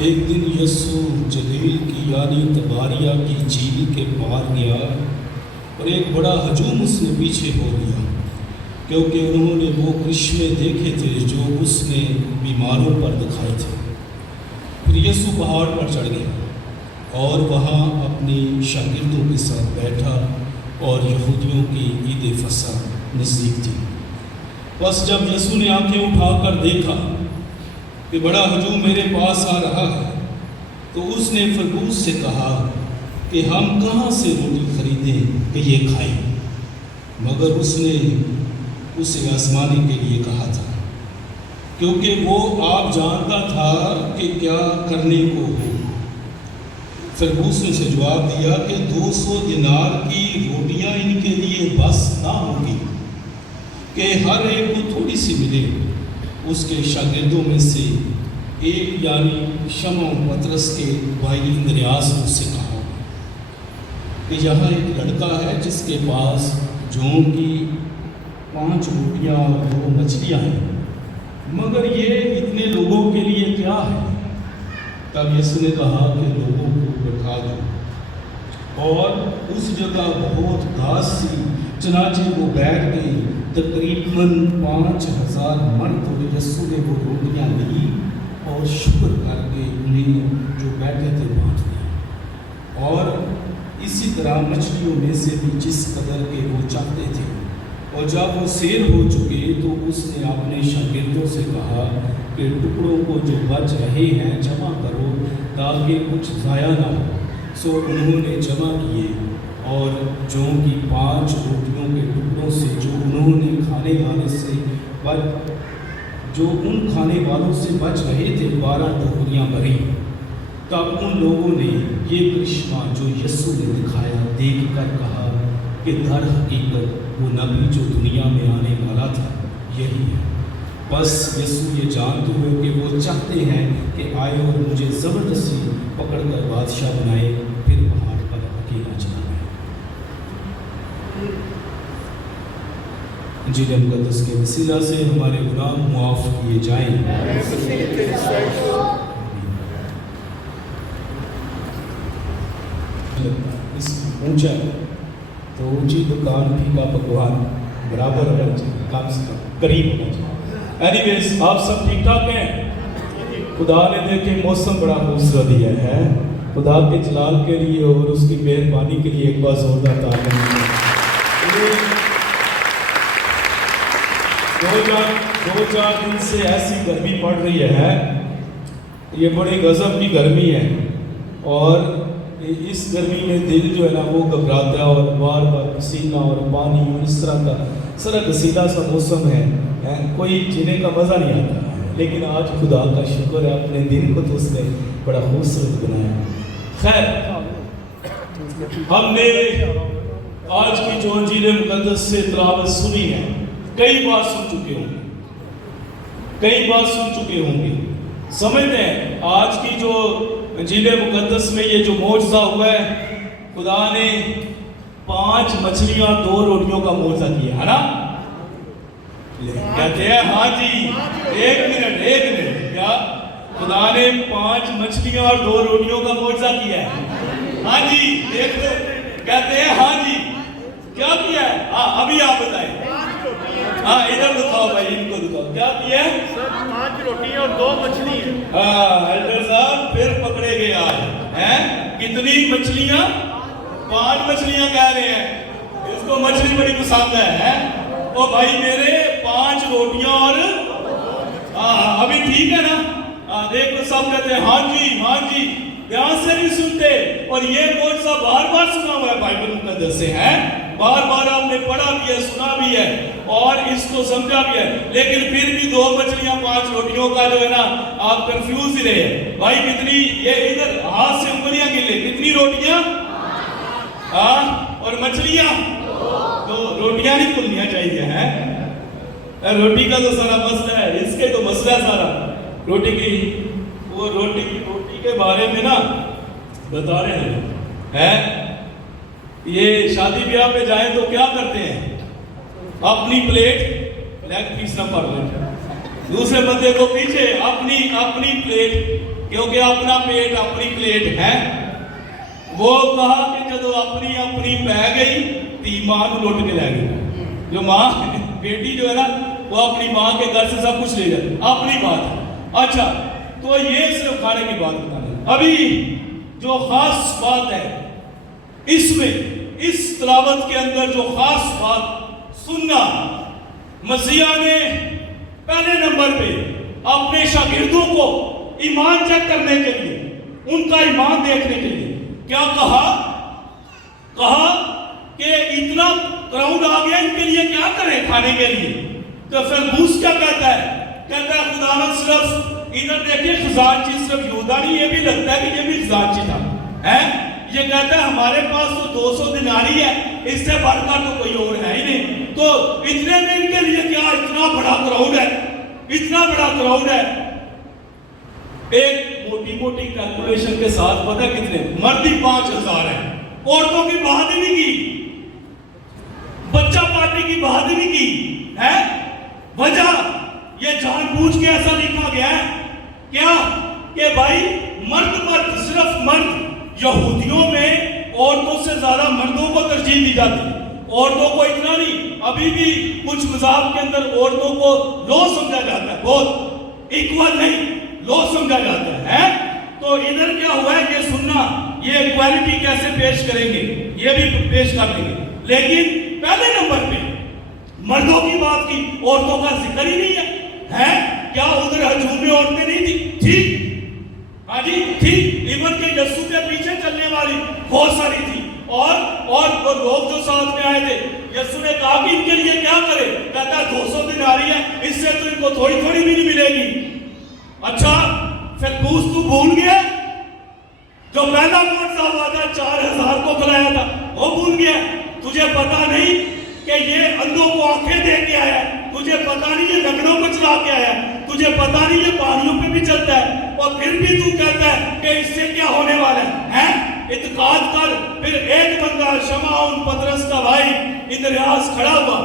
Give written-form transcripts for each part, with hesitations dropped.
ایک دن یسوع جلیل کی یعنی تباریہ کی جھیل کے پار گیا اور ایک بڑا ہجوم اس نے پیچھے ہو گیا، کیونکہ انہوں نے وہ کرشمے دیکھے تھے جو اس نے بیماروں پر دکھائے تھے۔ پھر یسوع پہاڑ پر چڑھ گیا اور وہاں اپنی شاگردوں کے ساتھ بیٹھا، اور یہودیوں کی عید فصح نزدیک تھی۔ بس جب یسوع نے آنکھیں اٹھا کر دیکھا کہ بڑا ہجوم میرے پاس آ رہا ہے، تو اس نے فرگوس سے کہا کہ ہم کہاں سے روٹی خریدیں کہ یہ کھائیں؟ مگر اس نے اسے آزمانے کے لیے کہا تھا، کیونکہ وہ آپ جانتا تھا کہ کیا کرنے کو ہو۔ فرگوس نے اسے جواب دیا کہ 200 دینار کی روٹیاں ان کے لیے بس نہ ہوگی کہ ہر ایک کو تھوڑی سی ملے۔ اس کے شاگردوں میں سے ایک یعنی شمعون پطرس کے بھائی اندریاس نے اس سے کہا کہ یہاں ایک لڑکا ہے جس کے پاس جوں کی 5 روٹیاں اور 2 مچھلیاں ہیں، مگر یہ اتنے لوگوں کے لیے کیا ہے؟ تب یسوع نے کہا کہ لوگوں کو بٹھا دو، اور اس جگہ بہت گھاس تھی، چنانچہ وہ بیٹھ گئے۔ تقریباً 5000 مرد، اور یسوع نے وہ روٹیاں لی اور شکر کر کے انہیں جو بیٹھے تھے بانٹ دیا، اور اسی طرح مچھلیوں میں سے بھی جس قدر کے وہ چاہتے تھے۔ اور جب وہ سیر ہو چکے تو اس نے اپنے شاگردوں سے کہا کہ ٹکڑوں کو جو بچ رہے ہیں جمع کرو تاکہ کچھ ضائع نہ ہو۔ سو انہوں نے جمع کیے، اور جوں کی 5 روٹیوں کے ٹکڑوں سے جو ان کھانے والوں سے بچ رہے تھے 12 ٹوکریاں بھری۔ تب ان لوگوں نے یہ کرشمہ جو یسوع نے دکھایا دیکھ کر کہا کہ در حقیقت وہ نبی جو دنیا میں آنے والا تھا یہی ہے۔ بس یسوع یہ جانتے ہوئے کہ وہ چاہتے ہیں کہ آئے اور مجھے زبردستی پکڑ کر بادشاہ بنائے، پھر پہاڑ پر اکیلا چلا گیا۔ انجیل مقدس کے وسیلہ سے ہمارے گناہ معاف کیے جائیں۔ اس اونچا تو اونچی دکان بھی کا پکوان برابر ہونا چاہیے، کم سے کم قریب ہونا چاہیے۔ اینی ویز آپ سب ٹھیک ٹھاک ہیں؟ خدا نے دیکھے موسم بڑا خوبصورت دیا ہے۔ خدا کے جلال کے لیے اور اس کی مہربانی کے لیے ایک بار زوردار تعریف۔ دو چار دن سے ایسی گرمی پڑ رہی ہے، یہ بڑی غضب کی گرمی ہے، اور اس گرمی میں دل جو ہے نا وہ گھبراتا ہے، اور بار بار پسینہ اور پانی اور اس طرح کا سرا گسیدہ سا موسم ہے، کوئی جینے کا مزہ نہیں آتا۔ لیکن آج خدا کا شکر ہے اپنے دن کو تو اس نے بڑا خوبصورت بنایا۔ خیر، ہم نے آج کی جو انجیل مقدس سے تلاوت سنی ہے، کئی بار سن چکے ہوں گے۔ سمجھتے ہیں آج کی جو انجیل مقدس میں یہ جو معجزہ ہوا ہے، خدا نے 5 مچھلیاں 2 روٹیوں کا معجزہ کیا ہے نا؟ کہتے ہیں ہاں جی، ایک منٹ، کیا خدا نے 5 مچھلیاں اور 2 روٹیوں کا معجزہ کیا ہے؟ ہاں جی، دیکھ لو، کہتے ہیں ہاں جی، کیا کیا ہے؟ ہاں ابھی آپ بتائیں۔ ہاں ادھر دکھاؤ بھائی، ان کو دکھاؤ، کیا کیا ہے؟ سر 5 روٹیاں اور 2 مچھلی ہیں۔ ہاں ایلڈر صاحب پھر پکڑے گئے آج ہیں۔ کتنی مچھلیاں؟ 5 مچھلیاں کہہ رہے ہیں، اس کو مچھلی بڑی پسند ہے۔ او بھائی میرے 5 روٹیاں اور ابھی ٹھیک ہے نا؟ دیکھو سب کہتے ہیں ہاں جی، دھیان سے نہیں سنتے، اور یہ معجزہ بار بار سنا ہوا ہے بائبل مقدس سے ہے، بار بار آپ نے پڑھا بھی ہے، سنا بھی ہے، اور اس کو سمجھا بھی ہے، لیکن پھر بھی 2 مچھلیاں 5 روٹیوں کا جو ہے نا آپ کنفیوز ہی رہے۔ بھائی کتنی، یہ ادھر ہاتھ سے انگلیاں گلے، کتنی روٹیاں اور مچھلیاں؟ تو روٹیاں نہیں کھلنیاں چاہیے ہیں، روٹی کا تو سارا مسئلہ ہے، اس کے تو مسئلہ ہے سارا روٹی کی۔ وہ روٹی کے بارے میں نا بتا رہے ہیں، یہ شادی بیاہ پہ جائیں تو کیا کرتے ہیں؟ اپنی پلیٹ لیگ پیس نہ پڑ لیں، دوسرے بندے کو پیچھے اپنی پلیٹ کیونکہ اپنا پیٹ اپنی پلیٹ ہے. وہ کہا کہ جدو اپنی اپنی پہ گئی تی ماں لوٹ کے لے گئی. جو ماں بیٹی جو ہے نا وہ اپنی ماں کے گھر سے سب کچھ لے جاتی, اپنی بات ہے. اچھا تو یہ صرف کھانے کی بات بتا رہے. ابھی جو خاص بات ہے اس میں, اس تلاوت کے اندر جو خاص بات سننا, مسیح نے پہلے نمبر پہ اپنے شاگردوں کو ایمان چیک کرنے کے لیے, ان کا ایمان دیکھنے کے لیے کیا کہا کہ اتنا کراؤڈ آ گیا, ان کے لیے کیا کریں کھانے کے لیے. تو فیلبوس کیا کہتا ہے خداوند صرف ادھر دیکھیں خزانچی صرف یہودا نہیں, یہ بھی لگتا ہے کہ یہ بھی خزانچی تھا. یہ کہتا ہے ہمارے پاس تو 200 دیناری ہے, اس سے بڑھ کر تو کوئی اور ہے ہی نہیں. تو اتنے میں ان کے لیے کیا اتنا بڑا کراؤڈ ہے, اتنا بڑا کراؤڈ ہے. ایک موٹی موٹی کیلکولیشن کے ساتھ پتہ ہے کتنے مردی 5000 ہیں, عورتوں کی بہادری کی, بچہ پارٹی کی بہادری کی ہے. وجہ یہ جان بوجھ کے ایسا لکھا گیا ہے کیا کہ بھائی مرد صرف مرد. یہودیوں میں عورتوں سے زیادہ مردوں کو ترجیح دی جاتی, عورتوں کو اتنا نہیں. ابھی بھی کچھ مذاہب کے اندر عورتوں کو لو سمجھا جاتا ہے, بہت ایکول نہیں, لو سمجھا جاتا ہے. تو ادھر کیا ہوا ہے یہ سننا, یہ ایکوالٹی کیسے پیش کریں گے یہ بھی پیش کر دیں گے. لیکن پہلے نمبر پہ مردوں کی بات کی, عورتوں کا ذکر ہی نہیں ہے. کیا ادھر ہجوم میں عورتیں نہیں تھی؟ ٹھیک, ہاں جی ٹھیک. ایون کہ یسوع کے پیچھے چلنے والی بہت ساری تھی, اور وہ لوگ جو ساتھ میں آئے تھے, یسوع نے کہا کہ ان کے لیے کیا کرے. کہتا ہے 200 دیناری ہے, اس سے تو ان کو تھوڑی تھوڑی بھی نہیں ملے گی. اچھا فیلبوس تو بھول گیا جو پہلا معجزہ ہوا تھا 4000 کو کھلایا تھا, وہ بھول گیا. تجھے پتا نہیں کہ یہ اندھوں کو آنکھیں دے کے آیا, تجھے پتا نہیں یہ لنگڑوں کو چلا کے آیا, تجھے پتا نہیں یہ پہاڑیوں پہ بھی چلتا ہے, اور پھر بھی تو کہتا ہے کہ اس سے کیا ہونے والا ہے. اعتقاد کر. پھر ایک بندہ شمعون پطرس کا بھائی اندریاس کھڑا ہوا,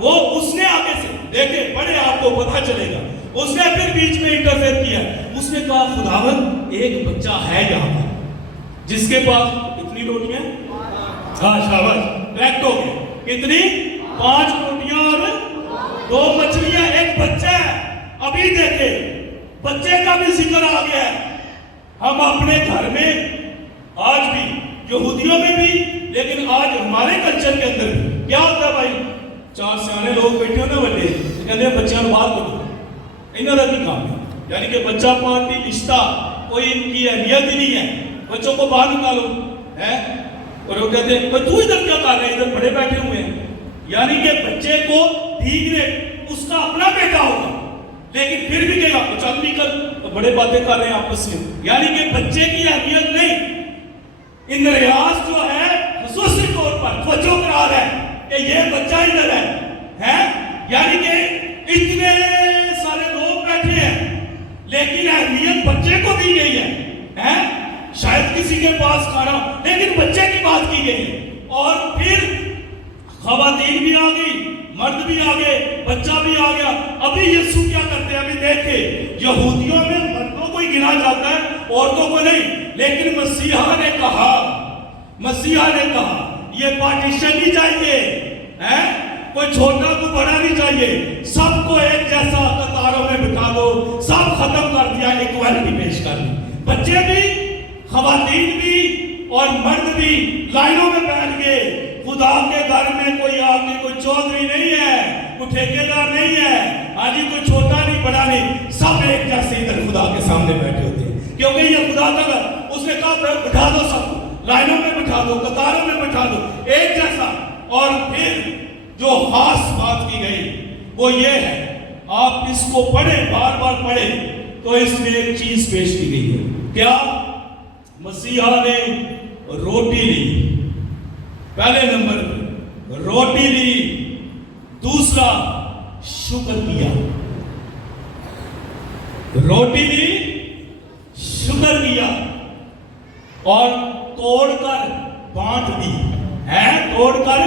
وہ اس نے آگے سے دیکھے پڑھے, آپ کو پتا چلے گا. اس نے پھر بیچ میں انٹرفیئر کیا, اس نے کہا خداوند ایک بچہ ہے یہاں پر جس کے پاس کتنی روٹیاں, شاباش کریکٹ ہو گئے, کتنی 5 روٹیاں اور 2 مچھلیاں, ایک بچہ ہے. ابھی دیکھے بچے کا بھی ذکر آ گیا ہے. ہم اپنے گھر میں آج بھی, یہودیوں میں بھی, لیکن آج ہمارے کلچر کے اندر بھی کیا ہوتا ہے بھائی, 4 سیانے لوگ بیٹھے ہو نا بڑے, کہتے ہیں بچوں کو بات کرو, انہوں نے بھی کام ہے. یعنی کہ بچہ پارٹی رشتہ کوئی ان کی اہمیت ہی نہیں ہے, بچوں کو باہر نکالو ہے. اور وہ کہتے ہیں تو ادھر کیا کر رہے ہیں, ادھر بڑے بیٹھے ہوئے ہیں. یعنی کہ بچے کو ٹھیک رہے, اس کا اپنا بیٹا ہوگا, لیکن پھر بھی کہے گا چل نکل, بڑے باتیں کر رہے ہیں آپس میں. یعنی کہ بچے کی اہمیت نہیں. اندریاس جو ہے خصوصی طور پر توجہ کرا رہا ہے کہ یہ بچہ ادھر ہے. یعنی کہ اتنے سارے لوگ بیٹھے ہیں لیکن اہمیت بچے کو دی گئی ہے. شاید کسی کے پاس کھانا, لیکن بچے کی بات کی گئی ہے. اور پھر خواتین بھی آ گئی, مرد بھی آ گئے, بچہ بھی آ گیا. ابھی یسوع کیا کرتے ہیں, ابھی دیکھے یہودیوں میں مردوں کو ہی گنا جاتا ہے, عورتوں کو نہیں. لیکن مسیحا نے کہا یہ پارٹیشن نہیں چاہیے, کوئی چھوٹا کو بڑا نہیں چاہیے, سب کو ایک جیسا قطاروں میں بٹھا دو, سب ختم کر دیا, ایکوالٹی پیش کر دی. بچے بھی, خواتین بھی اور مرد بھی لائنوں میں بیٹھ گئے. خدا کے گھر میں کوئی آگے کوئی چودھری نہیں ہے, کوئی ٹھیکیدار نہیں ہے, آج کوئی چھوٹا نہیں بڑا نہیں, سب ایک جیسے ادھر خدا کے سامنے بیٹھے ہوتے ہیں, کیونکہ یہ خدا کا گھر. اس نے کہا بٹھا دو, سب لائنوں میں بٹھا دو, قطاروں میں بٹھا دو, ایک جیسا. اور پھر جو خاص بات کی گئی وہ یہ ہے, آپ اس کو پڑھیں, بار بار پڑھیں تو اس میں ایک چیز پیش کی گئی ہے. کیا؟ مسیحا نے روٹی لی, پہلے نمبر پہ روٹی لی. دوسرا شکر کیا, روٹی لی, شکر کیا, اور توڑ کر بانٹ دی. توڑ کر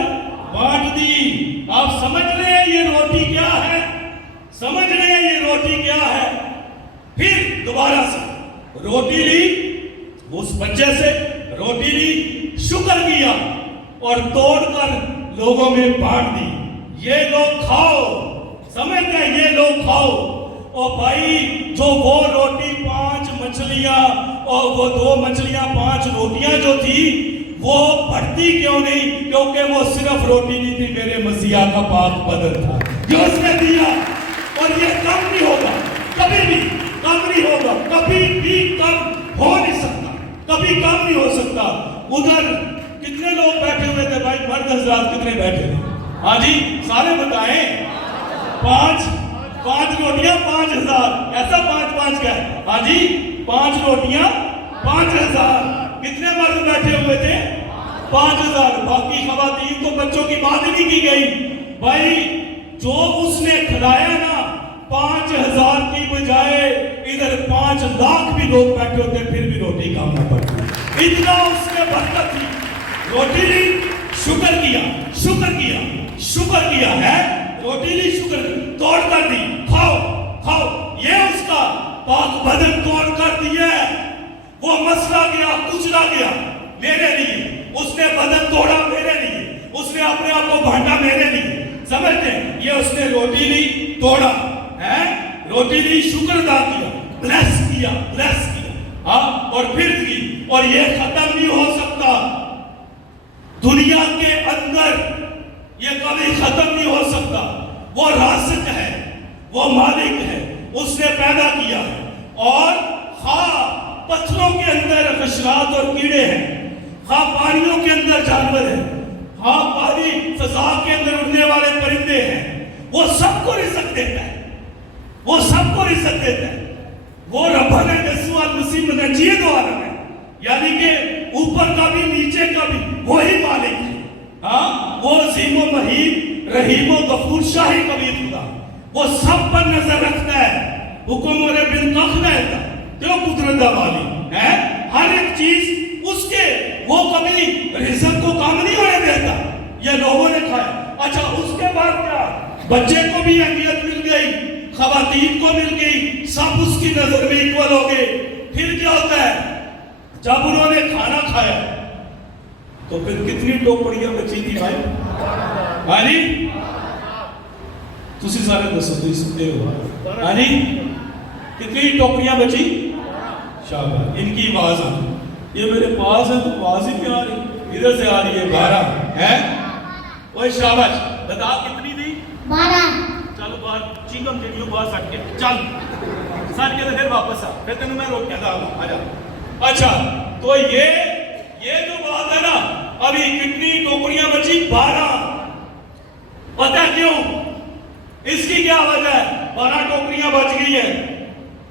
بانٹ دی. آپ سمجھ رہے ہیں یہ روٹی کیا ہے, سمجھ رہے ہیں یہ روٹی کیا ہے. پھر دوبارہ سے روٹی لی، اس بچے سے روٹی لی، شکر کیا اور توڑ کر لوگوں میں بانٹ دی، یہ لوگ کھاؤ، سمجھ گئے، یہ لوگ کھاؤ۔ اور بھائی جو وہ روٹی 5 مچھلیاں اور وہ 2 مچھلیاں 5 روٹیاں جو تھی وہ بڑھتی کیوں نہیں؟ کیونکہ وہ صرف روٹی نہیں تھی، میرے مسیح کا پاک بدن تھا جو اس نے دیا، اور یہ کم نہیں ہوگا، کبھی بھی کم نہیں ہوگا، کبھی بھی کم ہو نہیں سکتا، کبھی کم نہیں ہو سکتا۔ ادھر کتنے لوگ بیٹھے ہوئے تھے بھائی؟ مرد حضرات کتنے بیٹھے تھے؟ ہاں جی سارے بتائیں۔ 5 روٹیاں 5,000، ایسا 5 کا ہے؟ ہاں جی 5 روٹیاں 5,000۔ کتنے مرد بیٹھے ہوئے تھے؟ 5,000۔ باقی خواتین تو بچوں کی بات نہیں کی گئی بھائی، جو اس نے کھلایا نا 5,000 کی بجائے ادھر 5 لاکھ بھی لوگ بیٹھے ہوتے پھر بھی روٹی کام نہ پڑتی، اتنا اس نے برکت تھی۔ روٹی لی، شکر کیا، شکر کیا، شکر کیا ہے، روٹی لی، شکر کیا، توڑ کر دی، کھاؤ کھاؤ، یہ اس کا پاک بدن توڑ کر دیا ہے۔ وہ مسئلہ گیا، کچلا گیا میرے لیے، اس نے بدن توڑا میرے لیے، اس نے اپنے آپ کو بانٹا میرے لیے، سمجھتے ہیں؟ یہ اس نے روٹی لی، توڑا ہے، روٹی لی، شکر ادا کیا، بلیس کیا، بلیس کیا، ہاں، اور پھر کی، اور یہ ختم نہیں ہو سکتا دنیا کے اندر، یہ کبھی ختم نہیں ہو سکتا۔ وہ رازق ہے، وہ مالک ہے، اس نے پیدا کیا ہے، اور خواہ پتھروں کے اندر حشرات اور کیڑے ہیں، خواہ پانیوں کے اندر جانور ہیں، خواہ پانی فضا کے اندر اڑنے والے پرندے ہیں، وہ سب کو رزق دیتا ہے، وہ سب کو رزق دیتا ہے۔ وہ ربنا یسوع المسیح منجی دو عالم ہے، یعنی کہ اوپر کا بھی نیچے کا بھی وہی مالک ہے، ہاں، وہ عظیم و مہین، رحیم و غفور، شاہی کبیر خدا، وہ سب پر نظر رکھتا ہے، حکم اور بن کخ رہتا جو قدرت والی ہے، ہر ایک چیز اس کے، وہ کبھی رزق کو کام نہیں ہونے دیتا۔ یہ لوگوں نے کھایا، اچھا اس کے بعد کیا؟ بچے کو بھی اہمیت مل گئی، خواتین کو مل گئی، سب اس کی نظر میں ایکول ہو گئے۔ پھر کیا ہوتا ہے؟ جب انہوں نے کھانا کھایا تو پھر کتنی ٹوکریاں بچی تھی بھائی؟ ہاں جی تسی سارے دسو، تسی سنتے ہو، ہاں جی کتنی ٹوکریاں بچی؟ شاباش، ان کی آواز آ رہی، یہ میرے پاس ہے تو آواز ہی کیا آ رہی؟ ادھر سے آ رہی ہے 12 ہے، اوہ شاباش، بتا کتنی تھی؟ 12۔ چلو بات چیکم جیڈیو بات سٹ کے چل سٹ کے تو پھر واپس آ، پھر تینوں میں روک کہتا ہوں، آ جا۔ اچھا تو یہ جو بات ہے نا، ابھی کتنی ٹوکریاں بچی؟ 12۔ پتہ کیوں؟ اس کی کیا وجہ ہے 12 ٹوکریاں بچ گئی ہیں؟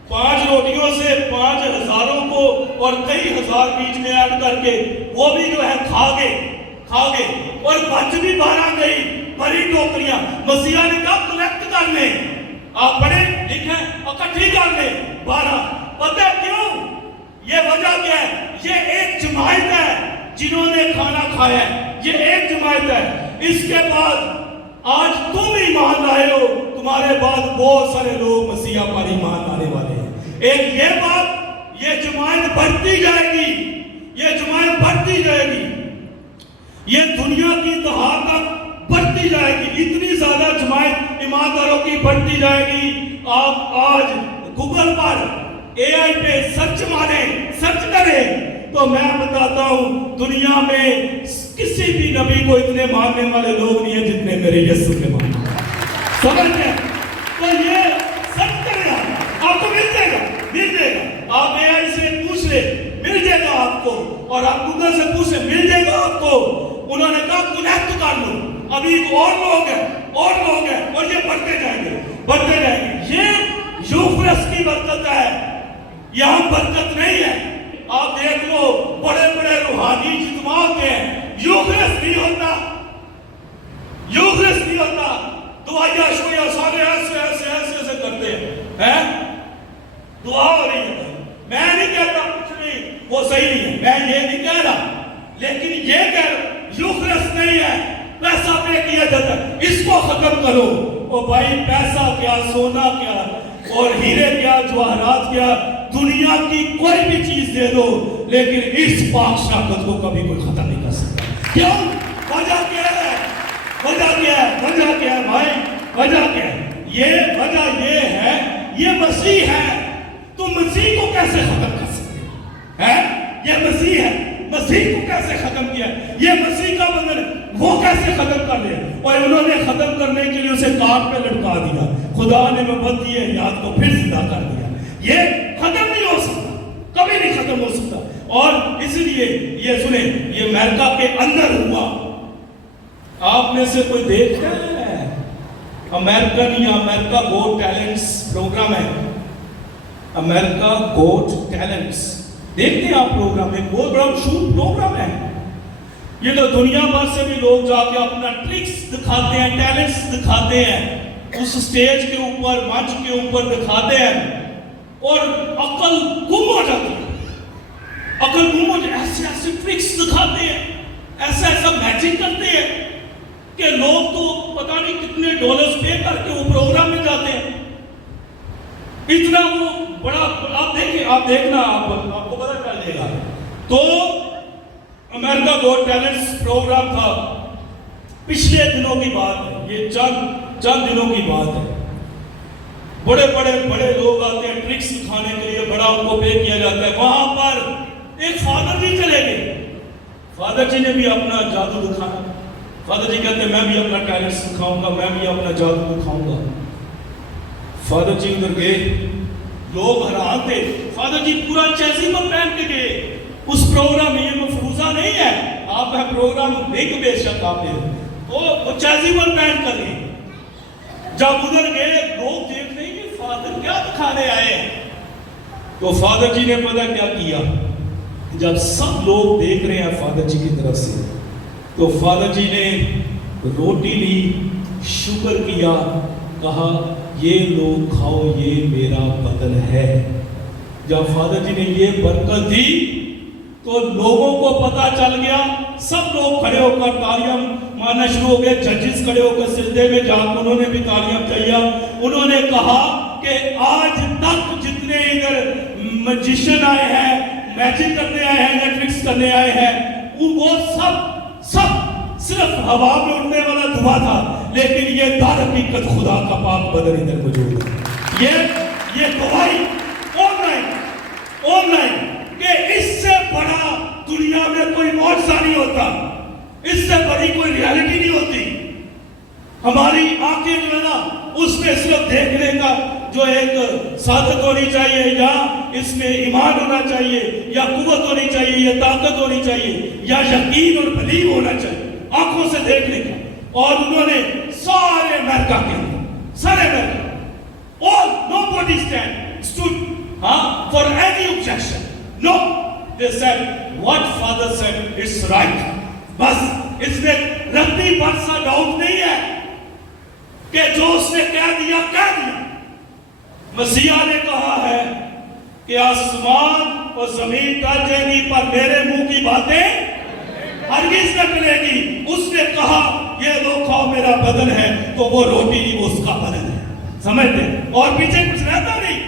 5 روٹیوں سے 5,000 کو اور کئی ہزار بیچ میں ایڈ کر کے وہ بھی جو ہے کھا گئے، اور بچ بھی 12 گئی بڑی ٹوکریاں۔ مسیح نے کہا کلیکٹ کر لیں، آپ پڑھیں لکھیں اکٹھی کر لیں 12۔ پتہ کیوں؟ یہ وجہ کیا ہے؟ یہ ایک جماعت ہے جنہوں نے کھانا کھایا ہے، یہ ایک جماعت ہے۔ اس کے بعد آج تم ایمان لائے ہو، تمہارے بعد بہت سارے لوگ مسیح پر ایمان لانے والے ہیں۔ ایک یہ بات، یہ جماعت بڑھتی جائے گی، یہ جماعت بڑھتی جائے گی، یہ دنیا کی انتہا تک بڑھتی جائے گی، اتنی زیادہ جماعت ایمانداروں کی بڑھتی جائے گی۔ آپ آج گوگل پر AI پہ سرچ ماریں، سرچ کریں تو میں بتاتا ہوں دنیا میں کسی بھی نبی کو اتنے ماننے والے لوگ نہیں ہیں جتنے میرے یسوع کے ماننے، سمجھ گئے؟ تو یہ سرچ کریں، آپ کو مل جائے گا، آپ AI سے پوچھ لیں مل جائے گا آپ کو، اور آپ گوگل سے پوچھ لیں مل جائے گا آپ کو۔ انہوں نے کہا کنیکٹ کر لو، ابھی اور لوگ ہیں اور یہ بڑھتے جائیں گے۔ یہ یوفرس کی برکت ہے، یہاں برکت نہیں ہے۔ آپ دیکھ لو بڑے بڑے روحانی اجتماعات ہیں، یوفرس نہیں ہوتا، دعائیہ شویہ سارے ایسے کرتے ہیں، دعا ہو رہی ہے۔ میں نہیں کہتا کچھ نہیں، وہ صحیح نہیں ہے، میں یہ نہیں کہہ رہا، لیکن یہ کہہ رہا یوفرس نہیں ہے، پیسہ پے کیا جاتا ہے، اس کو ختم کرو۔ او بھائی پیسہ کیا، سونا کیا اور ہیرے کیا، جواہرات کیا، دنیا کی کوئی بھی چیز دے دو لیکن اس پاک شراکت کو کبھی کوئی ختم نہیں کر سکتا. کیوں؟ وجہ کیا ہے؟ وجہ کیا ہے؟ وجہ کیا ہے بھائی؟ وجہ کیا ہے؟ یہ وجہ یہ ہے، یہ مسیح ہے. تم مسیح کو کیسے ختم کر سکتے ہیں؟ یہ مسیح ہے، مسیح کو کیسے ختم کیا؟ یہ مسیح کا بدن وہ کیسے ختم کر دیا؟ اور انہوں نے ختم کرنے کے لیے اسے کاٹ پہ لٹکا دیا. خدا نے محبت دی حیات کو پھر زندہ کر دیا. یہ ختم نہیں ہو سکتا، کبھی نہیں ختم ہو سکتا. اور اس لیے یہ سنیں، یہ امریکہ کے اندر ہوا. آپ میں سے کوئی دیکھتا ہے امریکن یا امریکہ گوٹ ٹیلنٹس پروگرام ہے؟ امریکہ گوٹ ٹیلنٹس دیکھتے ہیں آپ پروگرام؟ ایک بہت بڑا مشہور پروگرام ہے. یہ تو دنیا بھر سے بھی لوگ جا کے اپنا ٹرکس دکھاتے ہیں، ٹیلنٹس دکھاتے ہیں، اس سٹیج کے اوپر، منچ کے اوپر دکھاتے ہیں اور عقل گم ہو جاتی ہے. عقل گم ہو جاتی ہے. ایسے ایسے ٹرکس دکھاتے ہیں، ایسا ایسا میجک کرتے ہیں کہ لوگ تو پتہ نہیں کتنے ڈالرز پے کر کے وہ پروگرام میں جاتے ہیں. اتنا وہ بڑا، آپ دیکھیں، آپ دیکھنا، آپ کو پتہ چل جائے گا. تو امریکہ گوٹ ٹیلنٹس پروگرام تھا، پچھلے دنوں کی بات ہے، یہ چند دنوں کی بات ہے. بڑے بڑے لوگ آتے ہیں ٹرکس دکھانے کے لیے، بڑا ان کو پے کیا جاتا ہے. وہاں پر ایک فادر جی چلے گئے. فادر جی نے بھی اپنا جادو دکھانا. فادر جی کہتے ہیں میں بھی اپنا ٹیلنٹس دکھاؤں گا، میں بھی اپنا جادو دکھاؤں گا. فادر جی ادھر گئے، لوگ حیران تھے. فادر جی پورا چیزیبل پہن کے گئے. اس پروگرام میں یہ مفروضہ نہیں ہے، آپ کا پروگرام دیکھ بے شک آپ نے، تو وہ چیزیبل پہن کر گئے. جب ادھر گئے لوگ دیکھ رہے ہیں کہ فادر کیا دکھانے آئے ہیں. تو فادر جی نے پتہ کیا کیا؟ جب سب لوگ دیکھ رہے ہیں فادر جی کی طرف سے، تو فادر جی نے روٹی لی، شکر کیا، کہا یہ لوگ کھاؤ، یہ میرا بدن ہے. جب فادر جی نے یہ برکت دی تو لوگوں کو پتا چل گیا. سب لوگ کھڑے ہو کر تالیاں مارنا شروع ہو گئے. ججز کھڑے ہو کر سجدے میں جا کر انہوں نے بھی تالیاں بجایا. انہوں نے کہا کہ آج تک جتنے ادھر میجیشین آئے ہیں، میجک کرنے آئے ہیں، ٹرکس کرنے آئے ہیں، وہ سب صرف ہوا میں اڑنے والا دھواں تھا، لیکن یہ در حقیقت خدا کا پاک بدن ادھر موجود ہے. یہ گواہی آن لائن کہ اس سے بڑا دنیا میں کوئی معجزہ نہیں ہوتا، اس سے بڑی کوئی ریالٹی نہیں ہوتی. ہماری آنکھیں جو ہے نا، اس میں صرف دیکھنے کا جو ایک صادق ہونی چاہیے، یا اس میں ایمان ہونا چاہیے، یا قوت ہونی چاہیے، یا طاقت ہونی چاہیے، یا یقین اور بلیو ہونا چاہیے آنکھوں سے دیکھنے کا. اور انہوں نے سارے امریکہ کے سارے امریکہ، all nobody stood for any objection. No, they said what father said is right. بس اس میں رتی برسا ڈاؤٹ نہیں ہے کہ جو اس نے کہہ دیا کہہ دیا. مسیح نے کہا ہے کہ آسمان اور زمین ٹل جائے گی پر میرے منہ کی باتیں ہرگز نہ ٹلے گی. اس نے کہا یہ لوگ کھاؤ میرا بدن ہے، تو وہ روٹی نہیں، وہ اس کا بدن ہے. سمجھتے؟ اور پیچھے کچھ رہتا نہیں،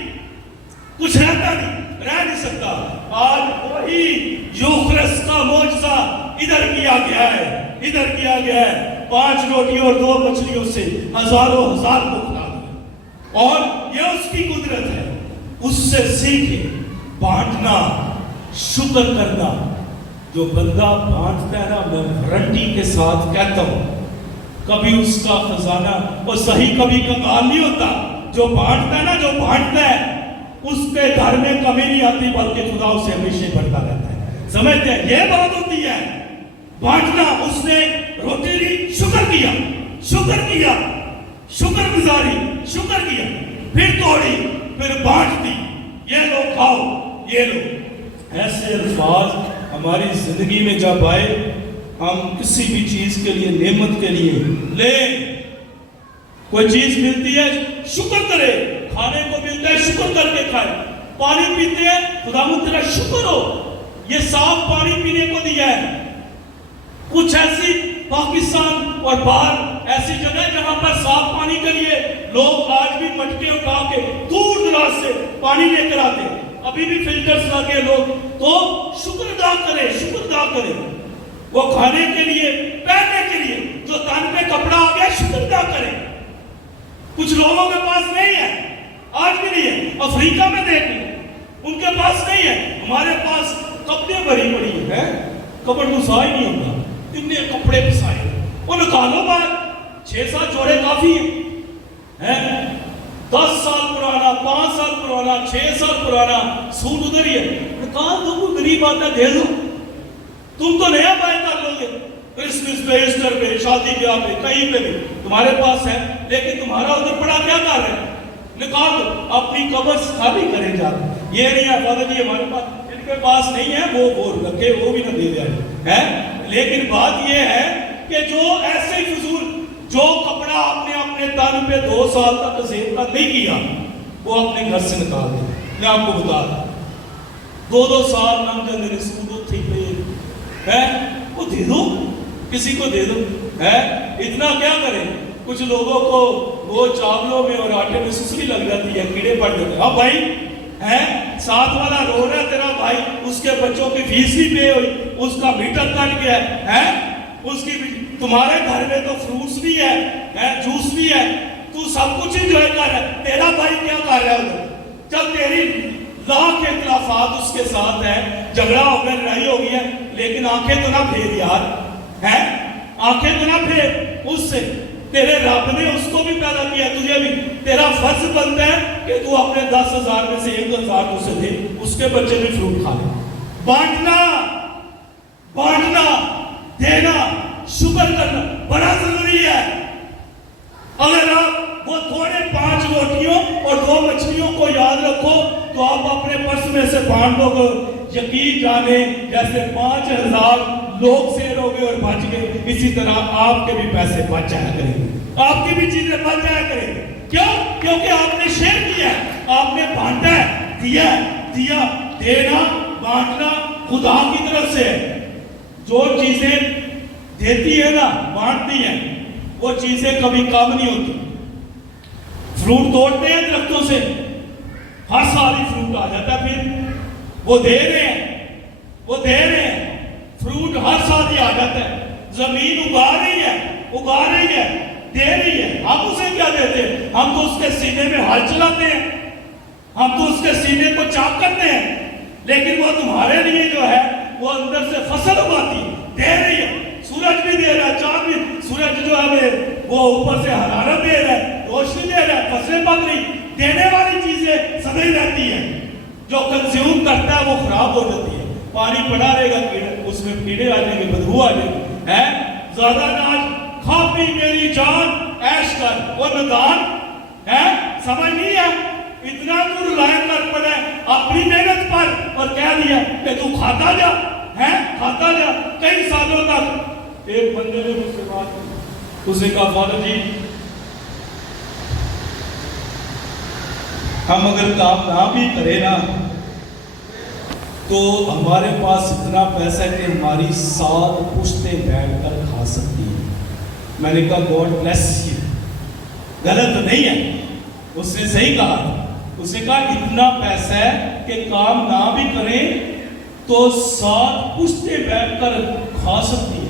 کچھ رہتا نہیں، رہ نہیں سکتا. آج وہی یوخرس کا معجزہ ادھر کیا گیا ہے. 5 روٹی اور 2 مچھلیوں سے ہزاروں ہزار کو کھلا دیا. اور یہ اس کی قدرت ہے. اس سے سیکھیں بانٹنا، شکر کرنا. جو بندہ بانٹتا ہے نا، میں وارنٹی کے ساتھ کہتا ہوں، کبھی اس کا خزانہ اور صحیح کبھی کنگال نہیں ہوتا. جو بانٹتا ہے نا، جو بانٹتا ہے، اس کے گھر میں کمی نہیں آتی، بلکہ خدا اسے ہمیشہ بڑھتا رہتا ہے. سمجھتے ہیں؟ یہ بات ہوتی ہے بانٹنا. اس نے روٹی لی، شکر کیا، شکر گزاری، شکر کیا، پھر توڑی، پھر بانٹ دی. یہ لو کھاؤ، یہ لو. ایسے الفاظ ہماری زندگی میں جب آئے، ہم کسی بھی چیز کے لیے، نعمت کے لیے لیں. کوئی چیز ملتی ہے شکر کرے، کھانے کو ملتا ہے شکر کر کے کھائے. پانی پیتے ہیں، خداوند تیرا شکر ہو یہ صاف پانی پینے کو دیا ہے. کچھ ایسی پاکستان اور باہر ایسی جگہ جہاں پر صاف پانی کے لیے لوگ آج بھی مٹکے اٹھا کے دور دراز سے پانی لے کر آتے ہیں. ابھی بھی فلٹرز لگے لوگ, تو شکر ادا کرے, شکر ادا کرے. وہ کھانے کے لیے, پہننے کے لیے, جو تن پہ کپڑا آ گیا شکر ادا کرے. کچھ لوگوں کے پاس نہیں ہے, آج بھی نہیں ہے. افریقہ میں دیکھ لیں, ان کے پاس نہیں ہے. ہمارے پاس کپڑے بھری پڑی ہے, کپڑ گسا ہی نہیں ہوتا, اتنے کپڑے پسائے. وہ نکالو باہر, 6-7 جوڑے کافی ہیں. 10 سال پرانا, 5 سال پرانا, 6 سال پرانا سوٹ ادھر ہی ہے. نکال دو, کوئی غریب آتا دے دو. تم تو نیا بائی کر لو گے کرسمس پہ, ایسٹر پہ, شادی بیاہ پہ, کہیں پہ بھی تمہارے پاس ہے, لیکن تمہارا ادھر پڑا کیا کر رہے ہیں؟ نکال دو, اپنی قبر خالی کرے جا. یہ نہیں ہے فادر جی ہمارے پاس, ان کے پاس نہیں ہے, وہ رکھے, وہ بھی نہ دے دیا ہے. لیکن بات یہ ہے کہ جو ایسے فضول, جو کپڑا آپ نے اپنے تن پہ 2 سال تک زیب نہیں کیا, وہ اپنے گھر سے نکال دیں. میں آپ کو بتا دوں, 2 سال نام جانے نے سوٹ تھی پہ وہ دے دو, کسی کو دے دو. اتنا کیا کریں, کچھ لوگوں کو وہ چاولوں میں اور آٹے میں سسری لگ جاتی ہے, کیڑے پڑ جاتے ہیں. اب بھائی ساتھ والا رو رہا ہے تیرا بھائی, اس کے بچوں کی فیس بھی پے ہوئی, اس کا میٹر کٹ گیا ہے, اس کی. تمہارے گھر میں تو فروٹس بھی ہے, جوس بھی ہے, تو سب کچھ انجوائے کر رہا ہے. تیرا بھائی کیا کر رہا ہے ادھر؟ جب تیری لاکھ اختلافات اس کے ساتھ ہیں, جھگڑا ہو گیا, لڑائی ہو گئی ہے, لیکن آنکھیں تو نہ پھیر یار, آنکھیں تو نہ پھیر اس سے. تیرے رب نے اس کو بھی پیدا کیا, تجھے بھی. تیرا فرض بنتا ہے کہ تو اپنے 10,000 میں سے 1,000 اسے دے, اس کے بچے بھی فروٹ کھا لیں. بانٹنا, بانٹنا, دینا, شکر کرنا بڑا ضروری ہے. اگر آپ وہ تھوڑے 5 روٹیوں اور 2 مچھلیوں کو یاد رکھو, تو آپ اپنے پرس میں سے بانٹ دو گے. یقین جانے جیسے 5,000 لوگ سیر ہو گئے اور بچ گئے, اسی طرح آپ کے بھی پیسے بچ جایا کریں گے, آپ کی بھی چیزیں بچ جایا کریں گے. کیوں؟ کیونکہ آپ نے شیئر کیا ہے, آپ نے بانٹا ہے, دیا ہے. دیا, دینا, بانٹنا خدا کی طرف سے ہے. جو چیزیں دیتی ہے نا, بانٹتی ہیں, وہ چیزیں کبھی کم نہیں ہوتی. فروٹ توڑتے ہیں درختوں سے, ہر سال ہی فروٹ آ جاتا ہے. پھر وہ دے رہے ہیں, وہ دے رہے ہیں, فروٹ ہر سال ہی آ جاتا ہے. زمین اگا رہی ہے, اگا رہی ہے, دے رہی ہے. ہم اسے کیا دیتے ہیں؟ ہم تو اس کے سینے میں ہل چلاتے ہیں, ہم تو اس کے سینے کو چاک کرتے ہیں. لیکن وہ تمہارے لیے جو ہے وہ اندر سے فصل اگاتی, دے رہی ہے. سورج بھی دے رہا ہے, چاند بھی. سورج جو ہے وہ اوپر سے حرارت دے رہا ہے, روشنی دے رہا ہے, فصلیں پک رہی. دینے والی چیزیں سدی رہتی ہیں, جو کنزیوم کرتا ہے وہ خراب ہو جاتی ہے. پانی پڑا رہے گا, اس میں کیڑے آ جائیں گے, بدبو آ جائے گی. زیادہ ناج کھا پی میری جان عیش کر, وہ ندان سمجھ نہیں ہے. اتنا تو رلائن کر پڑا ہے اپنی محنت پر, اور کہہ دیا کہ تو کھاتا جا, کھاتا جا. کئی سالوں تک ایک بندے نے مجھ سے بات کی, اس نے کہا فادر جی ہم اگر کام نہ بھی کرے نا, تو ہمارے پاس اتنا پیسہ ہے کہ ہماری 7 پشتیں بیٹھ کر کھا سکتی ہیں. میں نے کہا گاڈ بلیس یو, غلط تو نہیں ہے, اس نے صحیح کہا. اس نے کہا اتنا پیسہ ہے کہ کام نہ بھی کریں تو 7 پشتیں بیٹھ کر کھا سکتی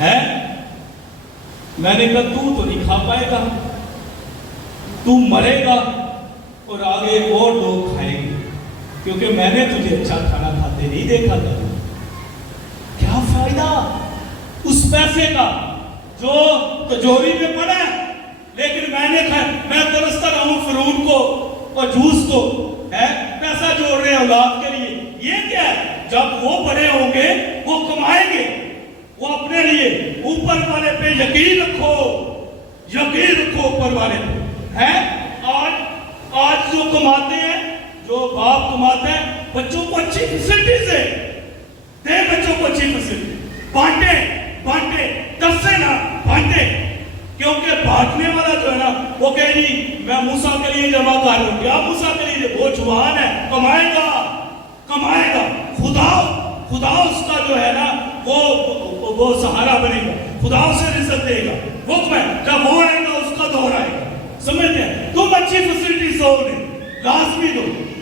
ہیں. میں نے کہا تو نہیں کھا پائے گا, تو مرے گا اور آگے اور لوگ کھائیں گے, کیونکہ میں نے تجھے اچھا کھانا کھاتے نہیں دیکھا تھا. کیا فائدہ اس پیسے کا جو تجوری میں پڑا ہے, لیکن میں نے کھایا. میں ترستا رہا ہوں فروٹ کو اور جوس کو, پیسہ جوڑ رہے ہیں اولاد کے لیے. یہ کیا ہے؟ جب وہ بڑے ہوں گے وہ کمائیں گے, وہ اپنے لیے. اوپر والے پہ یقین رکھو, یقین رکھو اوپر والے پہ. آج جو کماتے ہیں, جو باپ کماتے ہیں, بچوں کو اچھی فیسلٹی سے دے, بچوں کو اچھی فیسلٹی. بانٹے, ترسے نہ, بانٹے. کیونکہ بانٹنے والا جو ہے نا, وہ کہے جی میں موسیٰ کے لیے جمع کر لوں. کیا موسیٰ کے لیے؟ وہ جوان ہے, کمائے گا. خدا اس کا جو ہے نا وہ سہارا بنے گا, خدا اسے رزق دے گا. حکم ہے, جب وہ آئے گا اس کا دور آئے گا. سمجھتے ہیں؟ تم اچھی فیسلٹی سو لازمی دو,